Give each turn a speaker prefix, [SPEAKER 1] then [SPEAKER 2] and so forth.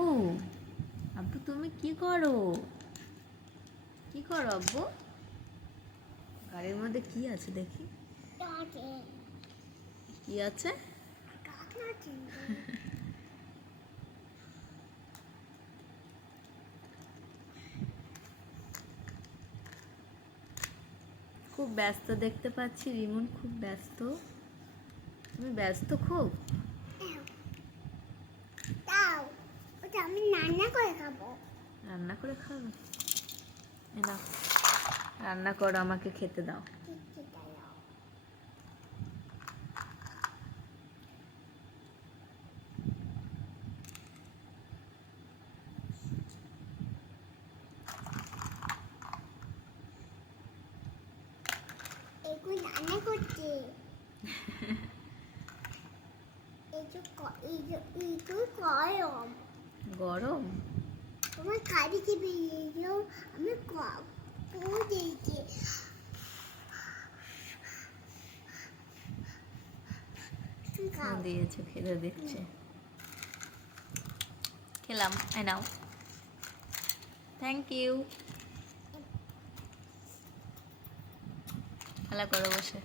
[SPEAKER 1] ও, আব্বু তুমি কি করো? কি করো আব্বু? গাড়ির মধ্যে কি আছে দেখি? কি আছে? খুব ব্যস্ত দেখতে পাচ্ছি, রিমন খুব ব্যস্ত। তুমি ব্যস্ত খুব
[SPEAKER 2] দাও ওটা আমি রান্না করে খাব।
[SPEAKER 1] রান্না করে খাবে? এ রান্না করো আমাকে খেতে দাও।
[SPEAKER 2] এখন রান্না করছে এই যে এই যে এই তো গরম
[SPEAKER 1] গরম?
[SPEAKER 2] তোমার কালি কি বেরিয়েও আমি দিয়েছি তুমি খাও
[SPEAKER 1] দিয়েছে খেতে দিচ্ছে। খেলাম আই নাও। থ্যাংক ইউ খেলা করো বসে।